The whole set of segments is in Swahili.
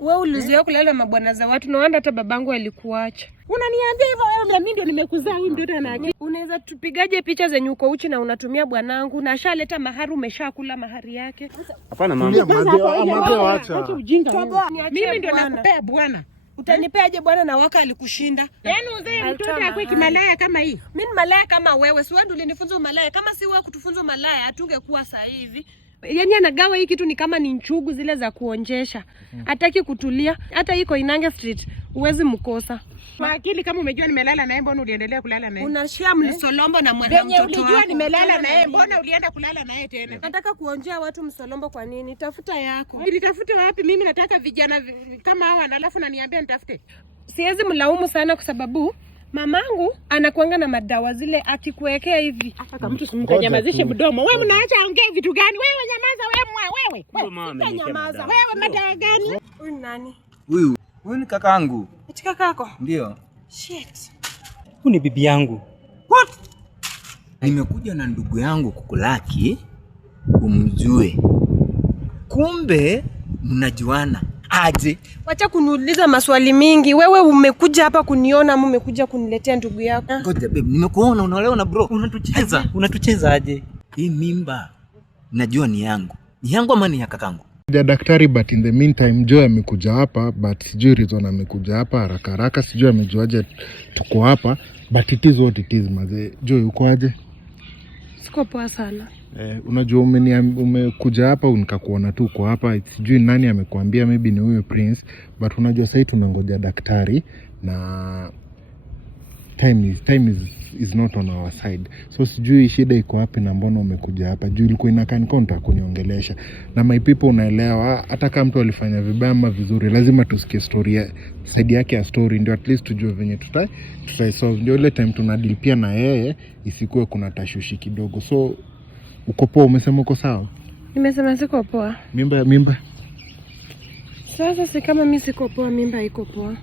Wewe ulizoea kulala mabwana za watu, na hata babangu alikuacha. Unaniambia hivyo wewe, mimi ndio nimekuzaa huyu mtoto ana akili. Unaweza tupigaje picha zenye uko uchi na unatumia bwanangu na ashaleta mahari, umeshakula mahari yake? Hapana mama. Acha ujinga wewe. Mimi ndio nakupea bwana. Utanipeaje bwana na waka alikushinda? Yaani uzae mtoto akwe kimalaya kama hii. Mimi ni malaya kama wewe, si wewe ndio ulinifunza malaya. Kama si wewe kutufunza malaya, hatungekuwa sasa hivi. Yaani anagawa hii kitu ni kama ni nchugu zile za kuonjesha. Hataki kutulia. Hata iko Inange Street, huwezi mkosa. Kwa akili kama umejua nimelala naye, mbona uliendelea kulala naye? Unashia msolombo na mwana mtoto wako. Unajua nimelala naye, mbona ulienda kulala naye tena? Nataka kuonjea watu msolombo kwa nini? Tafuta yako. Nilitafute wapi? Mimi nataka vijana kama hawa, alafu naniambia nitafute. Siwezi mlaumu sana kwa sababu mamangu anakuanga na madawa zile akikuwekea hivi. Hata mtu simkanyamazishe mdomo. Wewe mnaacha ongea vitu gani? Wewe nyamaza wewe. Wewe nyamaza. Wewe madawa gani? Huyu nani? Huyu ni kakangu. Eti kakako? Ndio. Shit. Huyu ni bibi yangu. What? Nimekuja na ndugu yangu kukulaki umjue. Kumbe mnajuana. Aje. Wacha kuniuliza maswali mingi. Wewe umekuja hapa kuniona ama umekuja kuniletea ndugu yako? Ngoja babe, nimekuona unaolewa na bro. Unatucheza aje? Hii mimba najua ni yangu. Ni yangu ama ni ya kakangu? Ya daktari, but in the meantime Joe amekuja hapa, but sijui reason amekuja hapa haraka, sijui amejuaje tuko hapa, but it is what it is maze. Joe uko aje? Siko poa sana. Unajua umekuja hapa nikakuona tu uko hapa, sijui nani amekuambia, maybe ni huyo Prince, but unajua sasa tunangoja daktari na time is not on our side. So sijui shida iko wapi na mbona umekuja hapa. Juu ilikuwa inakaa konta kuniongelesha. Na my people, unaelewa hata kama mtu alifanya vibaya ama vizuri, lazima tusikie story ya side yake ya story, ndio at least tujue venye tutaisolve. Ndio ile time tunadeal pia na yeye isikuwe kuna tashushi kidogo. So uko poa? Umesema uko sawa? Nimesema siko poa. Mimba. Sasa si kama mimi siko poa, mimba iko poa.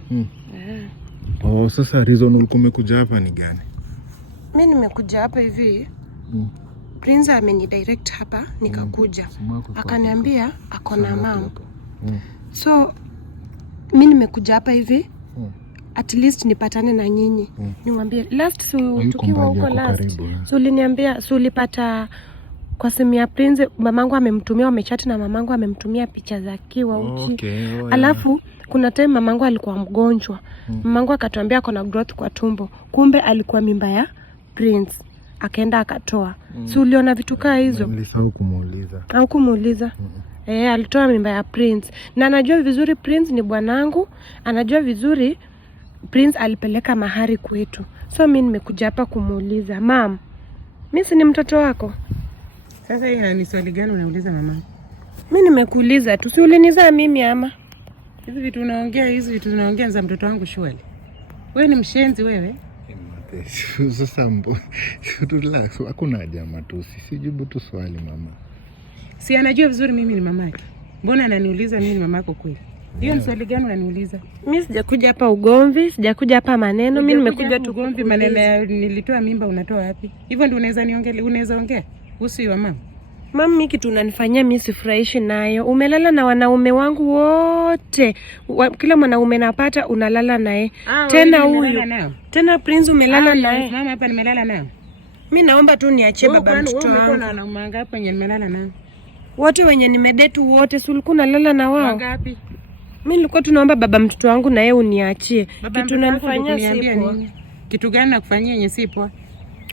Sasa reason ulikuwa umekuja hapa ni gani? Mimi nimekuja hapa hivi. Prince amenidirect hapa nikakuja. Akaniambia ako na mama. So mimi nimekuja hapa hivi. At least nipatane na nyinyi. Niwaambie last tukiwa huko last. So uliniambia ulipata kwa simu ya Prince, mamangu amemtumia, wamechati na mamangu amemtumia picha za kiwa uchi. Alafu kuna time mamangu alikuwa mgonjwa. Mamangu akatuambia ako na growth kwa tumbo. Kumbe alikuwa mimba ya Prince. Akaenda akatoa. Si uliona vitu kaa hizo? Nilisahau kumuuliza. Au kumuuliza? Alitoa mimba ya Prince. Na anajua vizuri Prince ni bwanangu. Anajua vizuri Prince alipeleka mahari kwetu. So mimi nimekuja hapa kumuuliza, "Mam, mimi si ni mtoto wako?" Sasa hii ni swali gani unauliza mama? Mimi nimekuuliza tu, si ulinizaa mimi ama? Hizi vitu unaongea za mtoto wangu shwali. Wewe ni mshenzi wewe? Sasa relax, hakuna haja matusi. Sijibu tu swali mama. Si anajua vizuri mimi ni mamake. Mbona ananiuliza mimi ni mamako kweli? Hiyo ni swali gani unaniuliza? Mimi sijakuja hapa ugomvi, sijakuja hapa maneno, mimi nimekuja tu ugomvi. Maneno nilitoa mimba unatoa wapi? Hivyo ndio unaweza ongea? Usi wa mama. Mama, mimi kitu unanifanyia mimi sifurahishi nayo. Umelala na wanaume wangu wote. Kila mwanaume napata unalala naye. Tena huyu. Tena Prince umelala naye. Mama hapa nimelala naye. Mimi naomba tu niachie baba mtoto wangu. Wewe uko na wanaume hapa wenye nimelala nao? Wote wenye nimedate wote, si ulikuwa unalala na wao? Wangapi? Mimi nilikuwa tunaomba baba mtoto wangu na yeye uniachie. Kitu unanifanyia sipo. Kitu gani nakufanyia yenye sipo?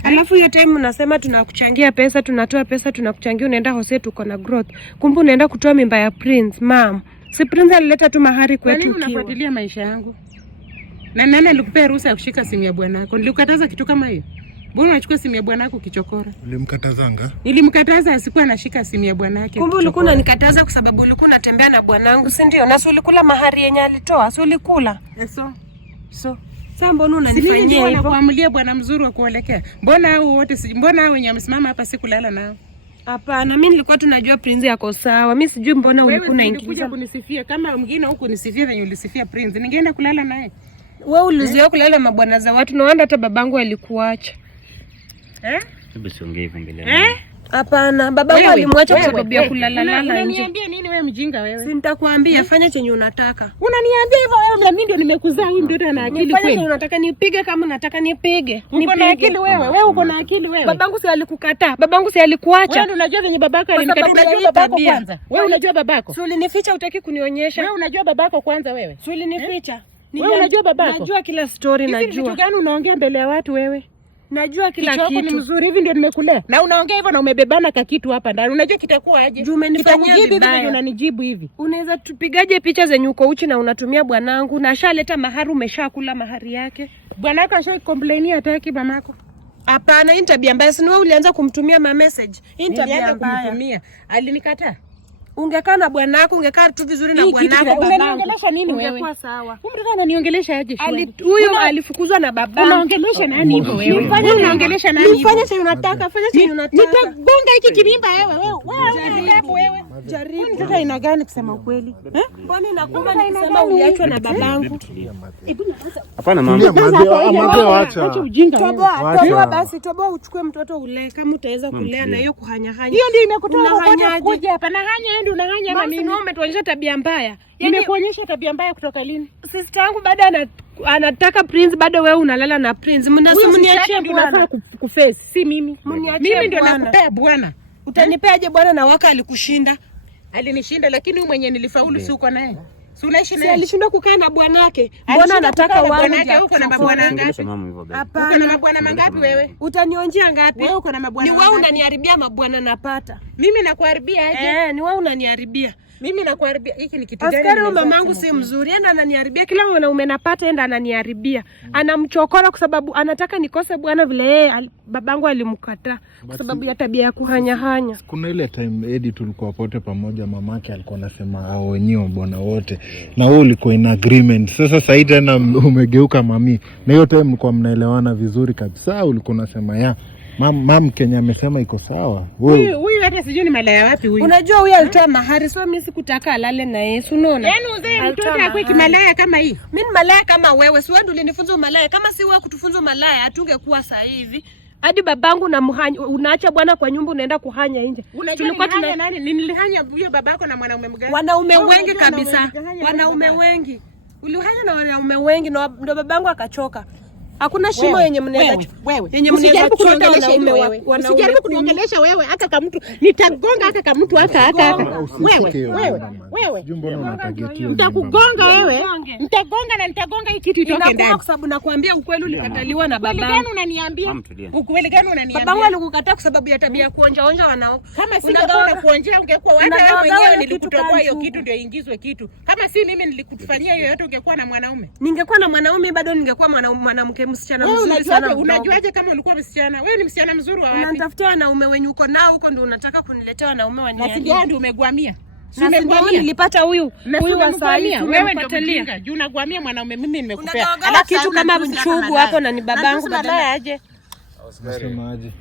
Alafu hiyo time unasema tunakuchangia pesa, tunatoa pesa, tunakuchangia, unaenda Hose tuko na growth. Kumbe unaenda kutoa mimba ya Prince, mam. Si Prince alileta tu mahari kwetu. Kwa nini unafuatilia maisha yangu? Na nani alikupea ruhusa ya kushika simu ya bwanako? Nilikukataza kitu kama hiyo? Mbona unachukua simu ya bwanako kichokora? Ulimkatazanga? Nilimkataza asikuwa anashika simu ya bwanake. Kumbe ulikuwa unanikataza kwa sababu ulikuwa unatembea na bwanangu, si ndio? Na si ulikula mahari yenye alitoa, si ulikula? So sasa mbona unanifanyia hivyo? Kuamulia bwana mzuri wa kuelekea. Mbona hao wote mbona hao wenye wamesimama hapa sikulala nao? Hapana, mimi nilikuwa tunajua Prince yako sawa. Mimi sijui mbona ulikuwa unaingiza kunisifia kama mwingine huko nisifia venye ulisifia Prince. Ningeenda kulala naye. Wewe ulizoea kulala mabwana za watu, na hata babangu alikuacha. Hebu siongee hivyo. Hapana, babangu alimwacha kwa sababu ya kulala nje. Unaniambia nini wewe mjinga wewe? Si nitakwambia fanya chenye unataka. Unaniambia hivyo wewe, mimi ndio nimekuzaa, huyu mtoto ana akili kweli. Fanya chenye unataka, nipige kama nataka nipige. Uko na akili wewe? Wewe uko na akili wewe? Babangu si alikukataa, babangu si alikuacha. Wewe unajua venye babako alinikataa. Unajua babako kwanza. Wewe unajua babako? Si ulinificha, utaki kunionyesha. Wewe unajua babako kwanza wewe? Si ulinificha. Wewe unajua babako? Najua kila story, najua. Kitu gani unaongea mbele ya watu wewe? Najua kila kitu. Kichoko ni mzuri hivi ndio nimekulea. Na unaongea hivyo na umebebana ka kitu hapa ndani. Unajua kitakuwa aje? Juu umenifanyia vibaya. Hivi unanijibu hivi. Unaweza tupigaje picha zenye uko uchi na unatumia bwanangu na ashaleta mahari, umeshakula mahari yake. Bwanako ashai-complain hataki mamako. Hapana, hii tabia mbaya. Si wewe ulianza kumtumia message. Hii tabia mbaya. Kumtumia. Alinikataa. Ungekaa na bwanako, ungekaa tu vizuri na bwanako. Unaniongelesha nini wewe? Ungekuwa sawa. Huyu mtoto ananiongelesha aje? Huyo alifukuzwa na baba. Unaongelesha nani hivyo wewe? Unaongelesha nani hivyo? Fanya chenye unataka, fanya chenye unataka. Nitagonga hiki kimimba wewe. Wewe. Jaribu. Mtoto ina gani kusema ukweli? Kwani nakuwa nikisema uliachwa na babangu? Hapana mama. Acha ujinga. Toboa basi, toboa uchukue mtoto ule kama utaweza kulea na hiyo kuhanyahanya. Hiyo ndio imekutoa kuja hapa na hanya ndio unahanya na nini? Mama umetuonyesha tabia mbaya. Nimekuonyesha tabia mbaya kutoka lini? Sister yangu bado anataka Prince, bado wewe unalala na Prince. Mniachie bwana kuface, si mimi. Mimi ndio nakupea bwana. Utanipeaje bwana na waka alikushinda? Alinishinda lakini huyu mwenye nilifaulu si uko naye. Si unaishi naye? Si alishindwa kukaa na bwanake. Mbona anataka wangu? Uko na mabwana ngapi? Hapana. Uko na mabwana mangapi wewe? Utanionjia ngapi? Wewe uko na mabwana mangapi? Ni wewe unaniharibia mabwana napata. Mimi nakuharibia aje? Ni wewe unaniharibia. Mimi nakuharibia. Hiki ni kitu gani? Askari wa mamangu si mzuri. Yeye ananiharibia. Kila mwanaume napata yeye ananiharibia. Anamchokora kwa sababu anataka nikose bwana vile yeye babangu alimkataa kwa sababu ya tabia ya kuhanyahanya. Kuna ile time Eddie tulikuwa pote pamoja, mamake alikuwa anasema hao wenyewe bwana wote. Na wewe ulikuwa in agreement. Sasa sasa tena umegeuka mami. Na hiyo time mlikuwa mnaelewana vizuri kabisa, ulikuwa unasema ya Mam Kenya amesema iko sawa. Huyu hata sijui ni malaya wapi huyu. Unajua huyu alitoa mahari, so mimi sikutaka alale na Yesu, unaona? Yaani uzee mtoto akwe kimalaya kama hii. Mimi ni malaya kama wewe, si wewe ndio ulinifunza malaya. Kama si wewe kutufunza malaya, hatungekuwa sasa hivi. Hadi babangu na unaacha bwana kwa nyumba unaenda kuhanya nje. Tulikuwa tuna nani? Nilihanya huyo babako na mwanaume mgani? Wanaume wengi kabisa. Wanaume wengi. Ulihanya na wanaume wengi ndio babangu akachoka. Hakuna shimo yenye mnaweza yenye mnaweza kuchota wanaume wewe. Usijaribu kuniongelesha wewe hata kama mtu nitagonga hata kama mtu hata. Wewe. Mbona unatagetia? Nitakugonga wewe. Nitagonga na nitagonga hii kitu itoke ndani. Kwa sababu nakwambia ukweli ulikataliwa na babangu. Ukweli gani unaniambia? Ukweli gani unaniambia? Babangu alikukataa kwa sababu ya tabia ya kuonja wanao. Kama singekuwa kuonjea ungekuwa hata wewe mwenyewe nilikutoa hiyo kitu ndio ingizwe kitu. Kama si mimi nilikufanyia hiyo yote ungekuwa na mwanaume. Ningekuwa na mwanaume bado ningekuwa mwanamke msichana mzuri sana. Unajuaje kama ulikuwa msichana? Wewe ni msichana mzuri wa wapi? Unanitafutia wanaume wenye uko nao huko ndio unataka kuniletea wanaume waniambia. Na si ndio umegwamia? Nimegwamia, nilipata huyu wa sahihi. Wewe ndio mjinga. Juu unagwamia mwanaume, mimi nimekupea. Ala kitu kama mchugu hapo na ni babangu badala aje. Unasemaje?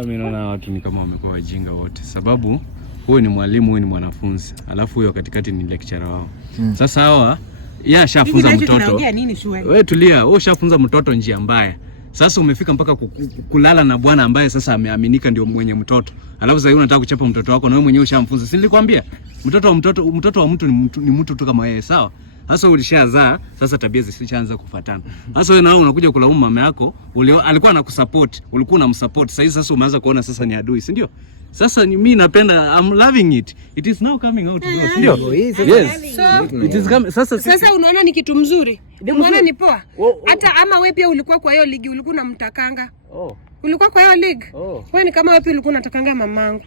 Mimi naona watu ni kama wamekuwa wajinga wote. Sababu huyu ni mwalimu, huyu ni mwanafunzi. Alafu huyo katikati ni lecturer wao. Sasa hawa yeye ashafunza mtoto. Wewe tulia, wewe ushafunza mtoto njia mbaya. Sasa umefika mpaka kulala na bwana ambaye sasa ameaminika ndio mwenye mtoto. Alafu sasa unataka kuchapa mtoto wako na wewe mwenyewe ushamfunza. Si nilikwambia? Mtoto wa mtu ni mtu tu kama yeye, sawa? Sasa ulishazaa, sasa tabia zishaanza kufuatana. Sasa wewe na wewe unakuja kulaumu mama yako, alikuwa anakusupport, ulikuwa unamsupport. Sasa umeanza kuona sasa ni adui, si ndio? Sasa mimi napenda, I'm loving it. It is now coming out. Ndio. Yes. It is coming. Sasa unaona ni kitu mzuri. Unaona ni poa. Hata ama wewe pia ulikuwa kwa hiyo ligi, ulikuwa unamtakanga. Ulikuwa kwa hiyo ligi. Wewe ni kama wewe pia ulikuwa unatakanga mamangu.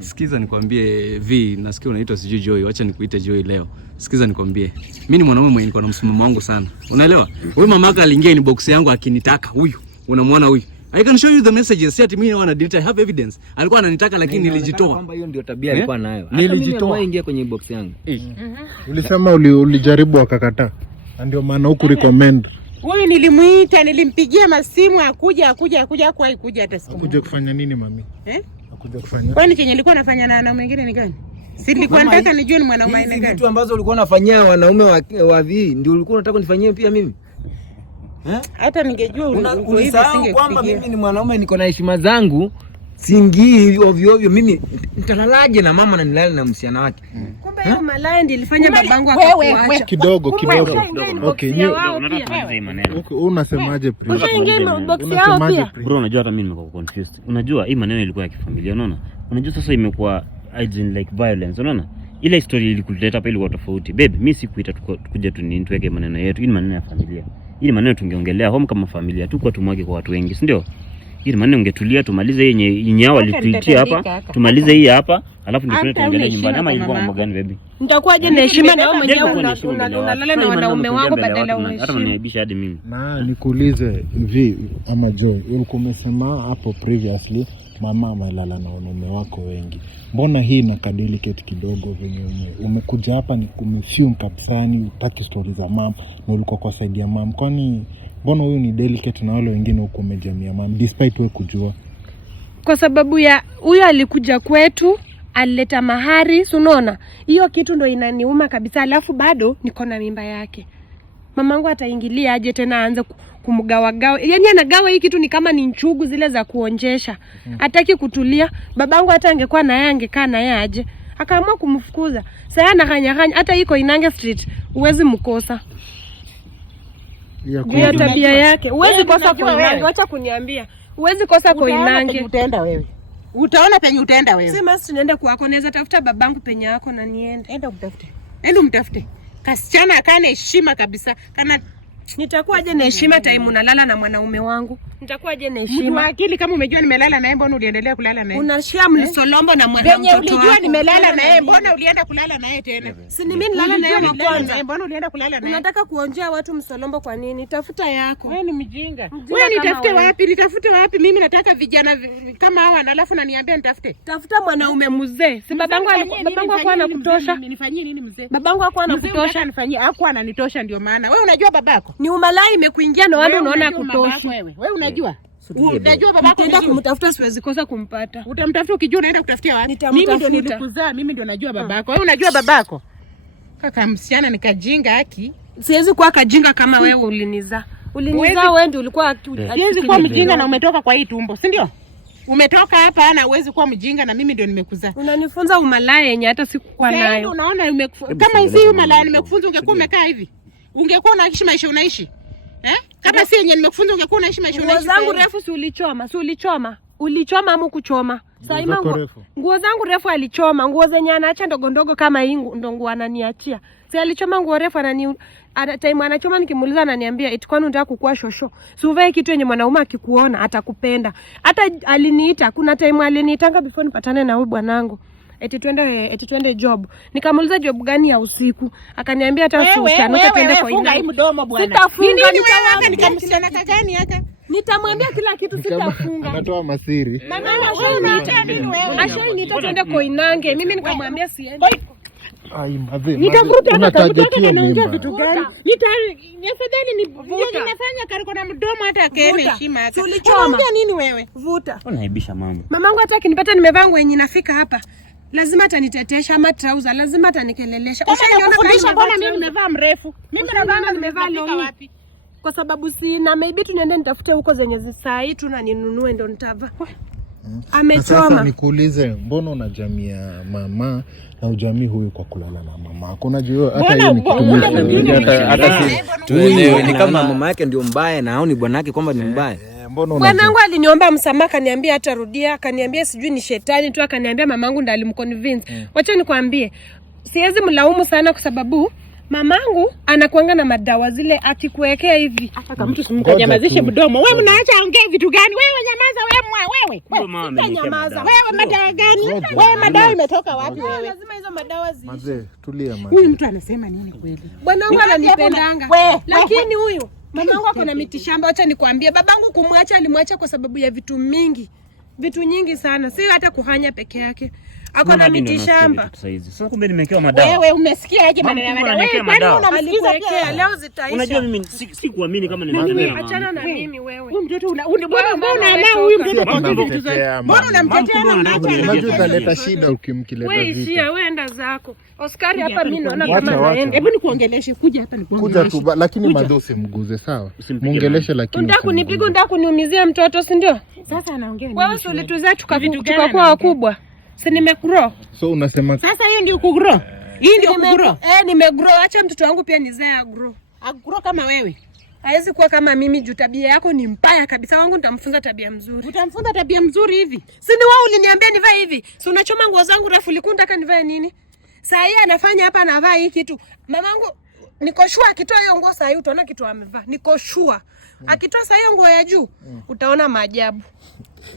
Sikiza nikwambie nasikia unaitwa sijui Joy, acha nikuite Joy leo. Sikiza nikwambie. Mimi ni mwanaume mwenye niko na msimamo wangu sana. Unaelewa? Huyu mamaka aliingia inbox yangu akinitaka huyu. Unamwona huyu? I can show you the messages. Si ati mimi wana delete, I have evidence. Alikuwa ananitaka lakini nilijitoa. Kwamba hiyo ndio tabia alikuwa nayo. Nilijitoa. Ingia kwenye inbox yangu. Ulisema ulijaribu akakataa. Ndio maana huku recommend. Huyu nilimuita, nilimpigia masimu akuja kwa kuja hata siku. Akuja kufanya nini mami? Akuja kufanya. Kwani chenye nilikuwa nafanya na wanaume wengine ni gani? Si nilikuwa nataka nijue ni mwanaume aina gani. Vitu ambazo ulikuwa unafanyia wanaume wa ndio ulikuwa unataka nifanyie pia mimi? Hata ningejua ulisahau kwamba mimi ni mwanaume niko na heshima zangu. Singii ovyo ovyo. Mimi nitalalaje na mama na nilale na msichana wake? Kumbe hiyo malaya ndiyo ilifanya babangu akakuacha. Kidogo. Okay, unasemaje Prince? Bro, unajua hata mimi nimekuwa confused. Unajua hii maneno ilikuwa ya kifamilia, unaona? Unajua sasa imekuwa like violence, unaona? Ile story ilikuleta hapa ilikuwa tofauti. Babe, mimi sikuita tukuje tuweke maneno yetu. Hii ni maneno ya familia. Hii maneno tungeongelea home kama familia tu kwa tumwage kwa watu wengi, si ndio? Hii maneno ungetulia tumalize yenye hao walituitia hapa. Tumalize hii hapa, alafu ndio tuendelee nyumbani. Ama ilikuwa mambo gani baby? Nitakuwaje na heshima na wewe mwenyewe unalala na wanaume wangu badala ya heshima. Hata unaniaibisha hadi mimi. Na nikuulize ama Joy, ulikuwa umesema hapo previously mama amelala na wanaume wako wengi. Mbona hii inakaa delicate kidogo venye umekuja hapa ni kumfume kabisa, ni utaki stories za mama na ulikuwa kwa side ya mama. Kwani mbona huyu ni delicate na wale wengine huko umejamia mama despite wewe kujua? Kwa sababu ya huyo alikuja kwetu, alileta mahari, unaona? Hiyo kitu ndo inaniuma kabisa, alafu bado niko na mimba yake. Mamangu ataingilia aje tena aanze kumgawagawa? Yaani anagawa hii kitu ni kama ni nchugu zile za kuonjesha. Hataki kutulia. Babangu hata angekuwa na yeye angekaa na yeye aje. Akaamua kumfukuza. Sasa anakanyakanya hata iko Inange Street huwezi mkosa. Ya tabia yake. Huwezi kosa kwa Inange, acha kuniambia. Huwezi kosa kwa Inange. Utaenda wewe. Utaona penye utaenda wewe. Sema tunaenda kwako, naweza tafuta babangu penye yako na niende. Enda umtafute. Enda umtafute. Kasichana akana heshima kabisa. Kana nitakuwaje na heshima time unalala na mwanaume wangu? Nitakuwaje na heshima? Mtu akili kama umejua nimelala na yeye, mbona uliendelea kulala na yeye? Unashia mlisolombo na mwanamke wako. Unajua nimelala na yeye, mbona ulienda kulala na yeye tena? Si ni mimi nilala na yeye kwanza. Mbona ulienda kulala na yeye? Unataka kuonjea watu msolombo kwa nini? Tafuta yako. Wewe ni mjinga. Wewe nitafute wapi? Nitafute wapi? Mimi nataka vijana kama hawa na alafu naniambia nitafute. Tafuta mwanaume mzee. Si babangu hakuwa anakutosha. Nifanyie nini mzee? Babangu hakuwa anakutosha. Nifanyie hakuwa ananitosha ndio maana. Wewe unajua babako? Ni umalai imekuingia na wewe unaona kutosha. Wewe unajua? Unajua babako nitaenda kumtafuta, siwezi kosa kumpata. Utamtafuta ukijua unaenda kutafutia wapi? Mimi ndio nilikuzaa, mimi ndio najua babako. Wewe unajua babako? Kaka msichana nikajinga haki. Siwezi kuwa kajinga kama wewe ulinizaa. Ulinizaa wewe ndio ulikuwa siwezi kuwa mjinga na umetoka kwa hii tumbo, si ndio? Umetoka hapa na uwezi kuwa mjinga na mimi ndio nimekuzaa. Unanifunza umalaya yenye hata sikuwa nayo. Unaona kama hizi umalaya nimekufunza ungekuwa umekaa hivi. Ungekuwa unaishi maisha unaishi. Kama si yenye nimekufunza ungekuwa unaishi maisha unaishi. Nguo zangu refu si ulichoma? Ulichoma ama kuchoma? Saima nguo zangu refu alichoma, nguo zenye anaacha ndogo ndogo kama hii ndo nguo ananiachia. Si alichoma nguo refu time anachoma nikimuuliza ananiambia eti kwani unataka kukua shosho. Si uvae kitu yenye mwanaume akikuona atakupenda. Hata aliniita, kuna time aliniitanga before nipatane na huyu bwanangu. Eti twende job. Nikamuuliza job gani ya usiku. Akaniambia hata usichanuke twende kwa ina. Sitafunga. Nini wewe haka nikamsichana kagani haka? Nitamwambia kila kitu, sitafunga. Anatoa masiri. Mama ashainiita twende kwa Inange. Mimi nikamwambia siendi. Ai mzee. Nikavuta naongea vitu gani? Afadhali nimefanya kariko na mdomo hata kene heshima yake. Unaongea nini wewe? Vuta. Unaibisha mama. Mamangu hata akinipata nimevaa nguo yenye inafika hapa, lazima atanitetesha ama trouser, lazima atanikelelesha. Ushaniona mbona mimi nimevaa mrefu? Mimi na nimevaa wapi? Kwa sababu sina, maybe tunaenda nitafute huko zenye saa hii tu na ninunue ndo nitavaa. Amechoma. Sasa nikuulize, mbona unajamia mama na ujamii huyu kwa kulala na mama? Kuna jua hata hiyo ni kitu hata tuelewe ni kama mama yake ndio mbaya na haoni bwana yake kwamba ni mbaya. Bwanangu aliniomba msamaha, akaniambia hatarudia, akaniambia sijui ni shetani tu, akaniambia mamangu ndiye alimconvince. Wacha nikwambie, siwezi mlaumu sana kwa sababu mamangu anakuanga na madawa zile akikuwekea hivi. Hata mtu simkanyamazishe mdomo. Wewe mnaacha ongea vitu gani? Wewe nyamaza wewe. Nyamaza. Wewe madawa gani? Wewe madawa imetoka wapi wewe? Lazima hizo madawa ziishi. Mzee, tulia mama. Mimi mtu anasema nini kweli? Bwanangu ananipendanga. Lakini huyu mamangu ako na mitishamba. Acha nikwambie, babangu kumwacha alimwacha kwa sababu ya vitu mingi. Vitu nyingi sana. Si hata kuhanya peke yake. Akona miti shamba. Sasa kumbe nimewekewa madawa. Wewe umesikia aje maneno ya madawa? Wewe kwani unamsikiza pia? Leo zitaisha. Unajua mimi sikuamini kama nimewekewa madawa. Achana na mimi wewe. Huyu mtoto mbona anao huyu mtoto kwa vitu zote? Mbona unamtetea na mnacha? Unajua utaleta shida ukimkileta Wewe vita. ishia, wewe enda zako. Oscar hapa mimi naona kama naenda. Hebu nikuongeleshe, kuja hapa nikuongeleshe. Kuja tu lakini madhosi mguze sawa. Muongeleshe lakini. Unataka kunipiga, unataka kuniumizia mtoto, si ndio? Sasa anaongea nini? Wewe ulituzaa tukakuwa wakubwa. Si nimegrow. So unasema sasa hiyo ndio kugrow. Hii ndio kugrow. Nimegrow. Acha mtoto wangu pia nizae agrow. Agrow kama wewe. Haiwezi kuwa kama mimi juu tabia yako ni mbaya kabisa. Wangu nitamfunza tabia mzuri. Utamfunza tabia mzuri hivi? Si ni wewe uliniambia nivae hivi. Si unachoma nguo zangu refu, ulikuwa unataka nivae nini? Saa hii anafanya hapa anavaa hii kitu. Mamangu niko sure akitoa hiyo nguo saa hii utaona kitu amevaa. Niko sure. Akitoa saa hiyo nguo ya juu utaona maajabu.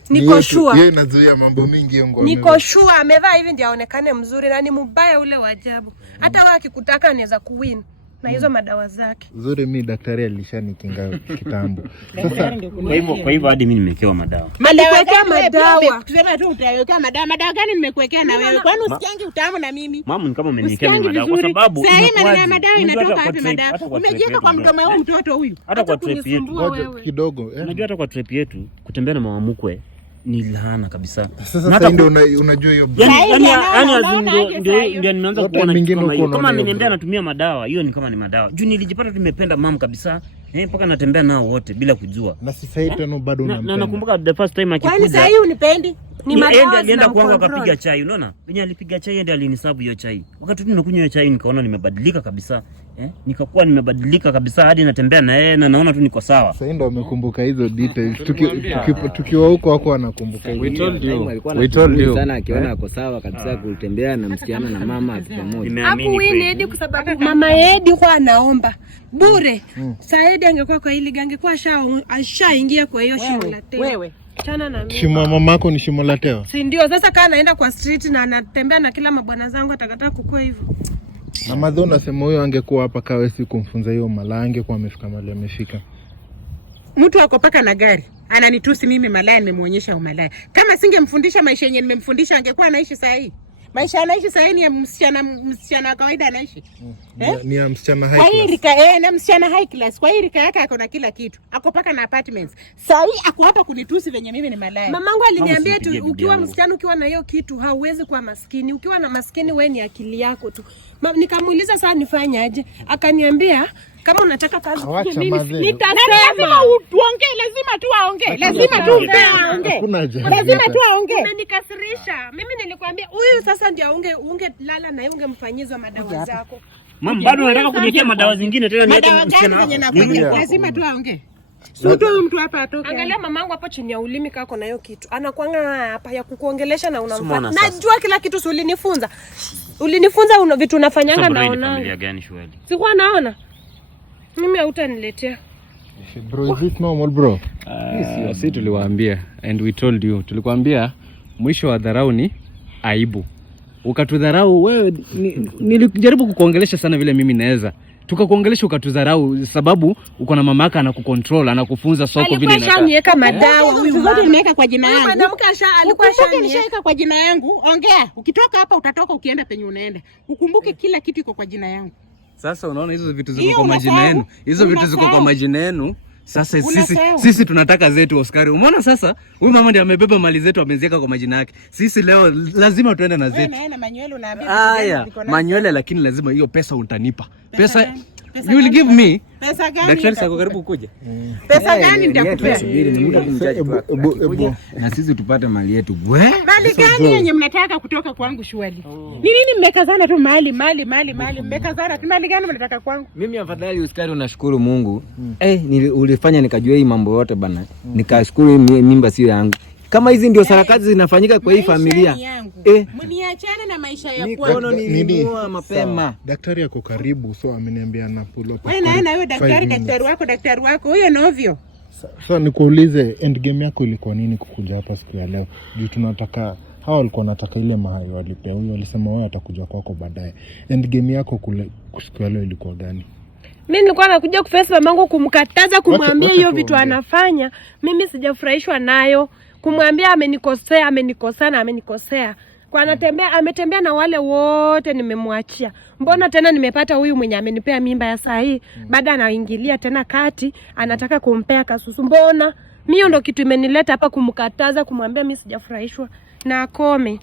Niko sure. Yeye anazuia mambo mingi hiyo nguo. Niko sure amevaa hivi ndio aonekane mzuri na ni mbaya ule wa ajabu. Hata wewe akikutaka anaweza kuwin na hizo madawa zake. Nzuri, mimi daktari alishanikinga kitambo. Sasa kwa hivyo hadi mimi nimewekewa madawa. Alikuwekea madawa. Tuseme tu utawekea madawa. Madawa gani nimekuwekea na wewe? Kwani usikiangi utamu na mimi? Mama ni kama umeniwekea madawa kwa sababu sasa hii maneno ya madawa inatoka wapi madawa? Umejiweka kwa mdomo wao mtoto huyu. Hata kwa trip yetu. Kidogo. Unajua hata kwa trip yetu kutembea na mama mkwe ni laana kabisa. Sasa ndio unajua hiyo. Ndio nimeanza kuona kama hiyo. Kama ameniambia anatumia madawa, hiyo ni kama ni madawa. Juu nilijipata tumependa mama kabisa. Mpaka natembea nao wote bila kujua. Na sasa hivi tena bado unampenda. Na nakumbuka the first time akikuja. Kwani sasa hii unipendi? Ni madawa. Alienda kwangu akapiga chai, unaona? Venye alipiga chai ndiye aliniserve hiyo chai. Wakati tunakunywa hiyo chai nikaona nimebadilika kabisa. Nikakuwa nimebadilika kabisa hadi natembea na yeye na naona tu niko sawa. Sasa ndio amekumbuka hizo details. Tukiwa huko wako wanakumbuka hizo. We told you sana akiona ako sawa kabisa kutembea na msichana na mama pamoja. Hakuwini Edi kwa sababu mama Edi kwa anaomba bure. Saidi angekuwa kwa hili angekuwa ashaingia kwa hiyo shimo la teo. Wewe chana na mimi. Shimo mama yako ni shimo la teo. Si ndio? Sasa kaa naenda kwa street na anatembea na kila mabwana zangu atakataa kukua hivyo. Na madho nasema huyo angekuwa hapa kawe si kumfunza hiyo malaya angekuwa amefika mahali amefika. Mtu ako paka na gari ananitusi mimi malaya, nimemuonyesha umalaya. Kama singemfundisha maisha yenyewe nimemfundisha angekuwa anaishi saa hii. Maisha anaishi saa hii ni ya msichana wa kawaida anaishi. Ni ya msichana high class. Kwa hii rika na msichana high class. Kwa hii rika yake ako na kila kitu. Ako paka na apartments. Saa hii ako hapa kunitusi venye mimi ni malaya. Mamangu aliniambia tu ukiwa msichana ukiwa na hiyo kitu hauwezi kuwa maskini. Ukiwa na maskini wewe ni akili yako tu. Nikamuuliza sasa nifanye aje? Akaniambia kama unataka kazi mimi nitasema uongee, lazima tu aongee. Lazima tu aongee. Lazima tu aongee. Umenikasirisha. Mimi nilikwambia huyu sasa ndio unge lala na ungemfanyizwa madawa zako. Mama bado unataka kuniwekea madawa zingine tena niweke msichana. Lazima tu aongee. Sio tu mtu hapa atoke. Angalia mamangu hapo chini ya ulimi kako na hiyo kitu. Anakuanga hapa ya kukuongelesha na unamfuata. Najua kila kitu ulinifunza. Ulinifunza vitu unafanyanga naona. Familia gani shwali? Sikuwa naona. Mimi hautaniletea. Bro, is it normal bro? Si tuliwaambia and we told you. Tulikwambia mwisho wa dharau ni aibu. Ukatudharau wewe, nilijaribu kukuongelesha sana vile mimi naweza. Tukakuongelesha ukatudharau sababu uko na mamaka anakucontrol, anakufunza soko vile inataka. Alikuwa madawa huyu zote nimeweka kwa jina yangu. Mwanamke alikuwa nishaweka kwa jina yangu. Ongea. Ukitoka hapa utatoka ukienda penye unaenda. Ukumbuke kila kitu iko kwa jina yangu. Sasa unaona hizo vitu ziko kwa majina yenu. Hizo vitu ziko kwa majina yenu. Sasa sisi tunataka zetu Oscar. Umeona sasa? Huyu mama ndiye amebeba mali zetu ameziweka kwa majina yake. Sisi leo lazima tuende na zetu. Wewe na Manywele unaambia. Haya, Manywele lakini lazima hiyo pesa utanipa. Pesa you will give me. Pesa gani? Daktari sako karibu kuja. Pesa gani nitakupea? Subiri ni muda kumchaji tu. Na sisi tupate mali yetu. Mali gani yenye mnataka kutoka kwangu shwali? Ni nini mmekazana tu mali mmekazana tu mali gani mnataka kwangu? Mimi afadhali Uskari unashukuru Mungu. Ulifanya nikajua hii mambo yote bana. Nikashukuru mimba sio yangu. Kama hizi ndio sarakati zinafanyika kwa hii familia. Mniachane na maisha ya kwangu. Nilinunua mapema. Daktari yako karibu so ameniambia na pull up. Wewe na wewe daktari wako huyo novyo. Sasa nikuulize end game yako ilikuwa nini kukuja hapa siku ya leo? Juu tunataka hawa walikuwa wanataka ile mahali walipea. Huyo alisema wao atakuja kwako baadaye. End game yako kule siku ya leo ilikuwa gani? Mimi nilikuwa nakuja kuface mamangu kumkataza kumwambia hiyo vitu anafanya. Mimi sijafurahishwa nayo. Kumwambia amenikosea. Kwa ametembea na wale wote nimemwachia. Mbona tena nimepata huyu mwenye amenipea mimba ya saa hii, baada anaingilia tena kati, anataka kumpea Kasusu. Mbona? Mimi ndo kitu imenileta hapa kumkataza, kumwambia mimi sijafurahishwa na akome.